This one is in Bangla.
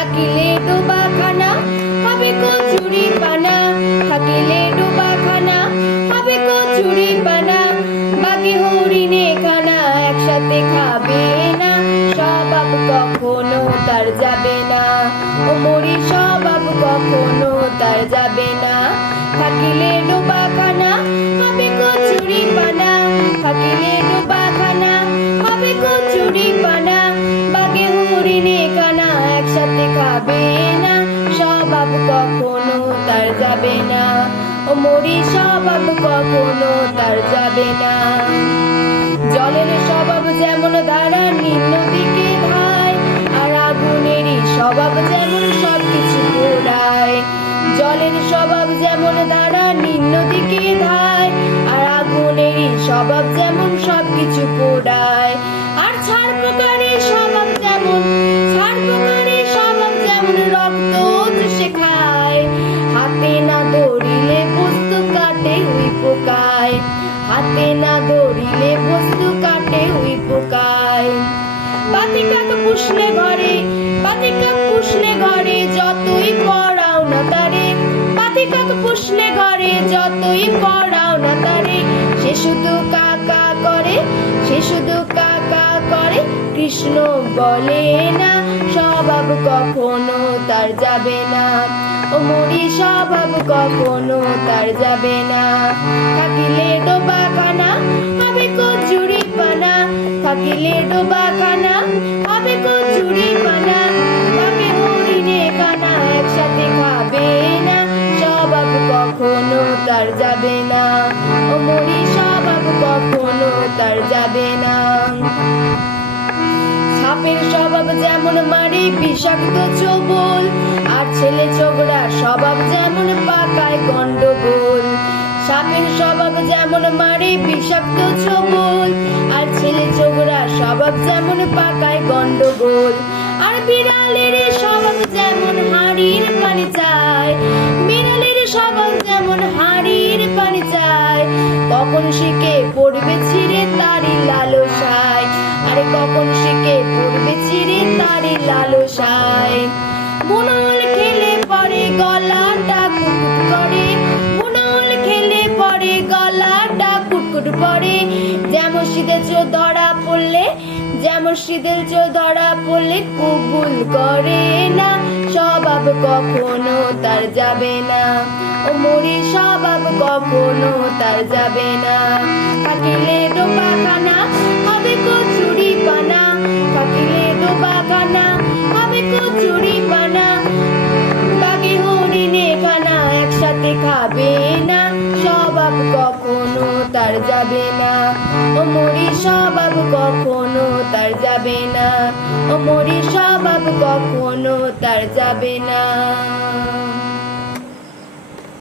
থাকিলে ডোবা খানা হবে কচুরি পানা, থাকিলে ডোবা খানা হবে কচুরি পানা। বাঘে হরিণে খানা একসাথে খাবে না, স্বভাব কখনো তার যাবে না। ও মরি স্বভাব কখনো তার যাবে না। থাকিলে ডোবা খানা হবে কচুরি পানা, থাকিলে ডোবা খানা হবে কচুরি পানা। বাঘে হরিণে খানা একসাথে খাবে না, স্বভাব কখনো তার যাবে না। ও মরি স্বভাব কখনো তার যাবে না। জলের স্বভাব যেমন ধারা নিম্ন দিকে ধায়, আর আগুনেরই স্বভাব যেমন সবকিছু পোড়ায়। জলের স্বভাব যেমন ধারা নিম্ন দিকে ধায়, আর আগুনেরই স্বভাব যেমন সবকিছু পোড়ায়। আর ছাড় পোকারের স্বভাব যেমন, ছাড় পোকারের স্বভাব যেমন রক্ত চুষে খায়। হাতে না ধরিলে বস্তু কাটে ওই পোকায়, হাতে না ধরিলে বস্তু কাটে ওই পোকায়। পাতিকাক পুষলে ঘরে, পাতিকাক পুষলে ঘরে যতই পড়াও না তারে, পাতিকাক পুষলে ঘরে যতই পড়াও না তারে। সে শুধু কাকা করে, সে শুধু কাকা করে, কৃষ্ণ বলে না, স্বভাব কখনো তার যাবে না। ও মরি স্বভাব কখনো তার যাবে না। থাকিলে ডোবা খানা হবে কচুরি পানা, থাকিলে ডোবা খানা হবে কচুরি পানা। বাঘে হরিণে খানা একসাথে খাবে না, স্বভাব কখনো তার যাবে না। ও মরি স্বভাব কখনো তার যাবে না। সাপের স্বভাব যেমন মারে বিষাক্ত ছোবল, আর ছেলে ছোকরা স্বভাব যেমন পাকায় গন্ডগোল। সাপের স্বভাব যেমন মারে বিষাক্ত ছোবল, আর ছেলে ছোকরা স্বভাব যেমন পাকায় গন্ডগোল। আর বিড়ালের স্বভাব যেমন হাঁড়ির পানি চায়, বিড়ালের স্বভাব যেমন হাঁড়ির পানি চায়। কখন শিখে পড়বে ছিঁড়ে তারই লালসায়, আরে কখন শিখে পড়বে ছিঁড়ে তারই লালসায়। বুনল খেলে পরে গলাটা কুটকুট করে, বুনল খেলে পরে গলাটা কুটকুট করে। যেমন শীতের চোর ধরা পড়লে, যেমন শীতের চোর ধরা পড়লে কবুল করে না, স্বভাব কখনো তার যাবে না। ও মরি স্বভাব কখনো তার যাবে না। থাকিলে ডোবা খানা হবে কচুরি পানা, থাকিলে ডোবা খানা হবে কচুরি পানা। বাঘে হরিণে খানা একসাথে খাবে না, স্বভাব কখনো তার যাবে না। ও মরি স্বভাব কখনো তার যাবে না, ও মরি স্বভাব কখনো তার যাবে না।